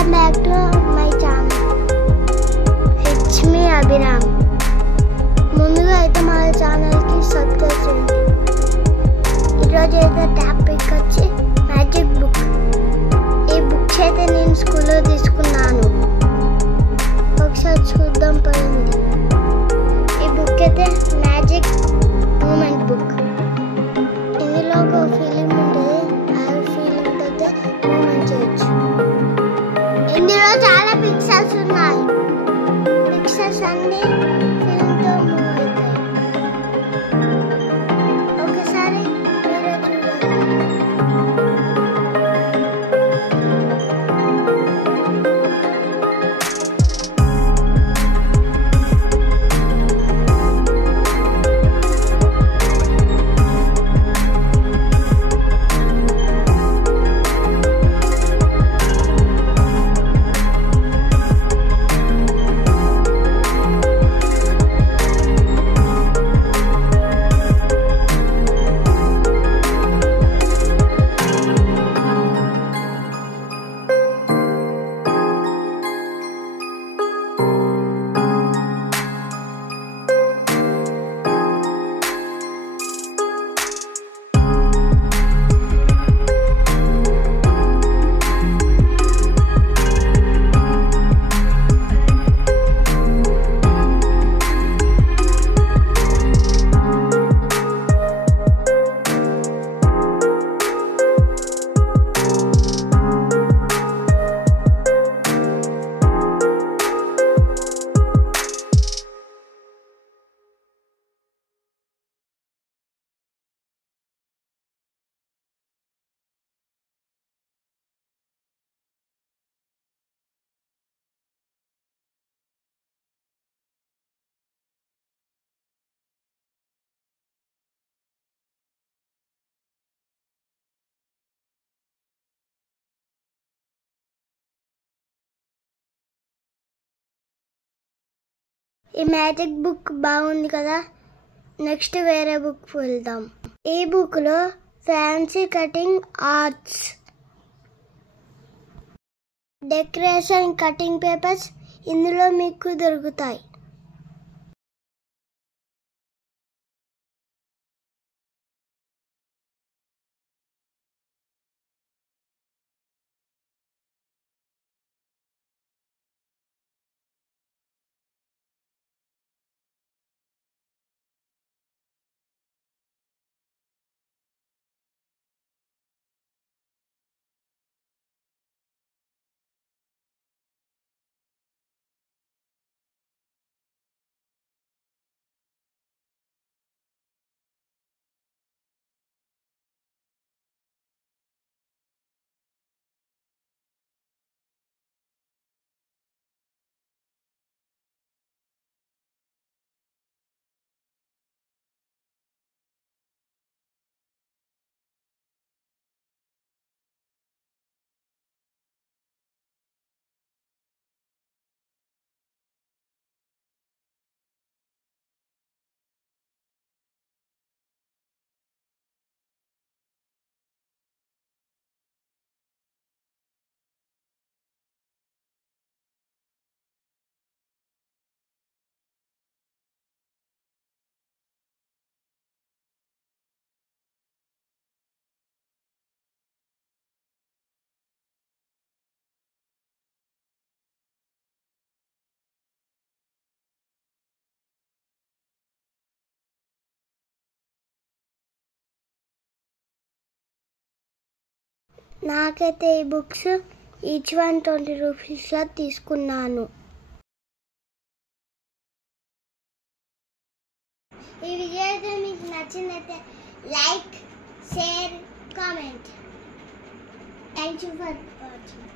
Welcome back to my channel. It's me Abhiram. ముందుగా అయితే మా ఛానల్కి సబ్స్క్రైబ్ చేయండి. ఈరోజు అయితే టాపిక్ వచ్చి మ్యాజిక్ బుక్. ఈ బుక్స్ అయితే నేను స్కూల్లో తీసుకున్నాను. ఒకసారి చూద్దాం పడింది. ఈ బుక్ అయితే మ్యాజిక్ మూమెంట్ బుక్. ఇందులో ఒక ఫీలింగ్ ఉంటుంది. ఆ ఫీలింగ్ అయితే మూమెంట్ చేయొచ్చు. ఇందులో చాలా పిక్చర్స్ ఉన్నాయి. పిక్చర్స్ అన్ని ఫిల్మ్తో మూవ్ అవుతాయి. ఒకసారి మీరే చూడండి. ఈ మ్యాజిక్ బుక్ బాగుంది కదా. నెక్స్ట్ వేరే బుక్ వెళ్దాం. ఈ బుక్లో fancy cutting arts, decoration cutting papers ఇందులో మీకు దొరుకుతాయి. నాకైతే ఈ బుక్స్ ఈచ్ 120 రూపీస్లో తీసుకున్నాను. ఈ వీడియో అయితే మీకు నచ్చినట్లయితే like, share, comment. Thank you for watching.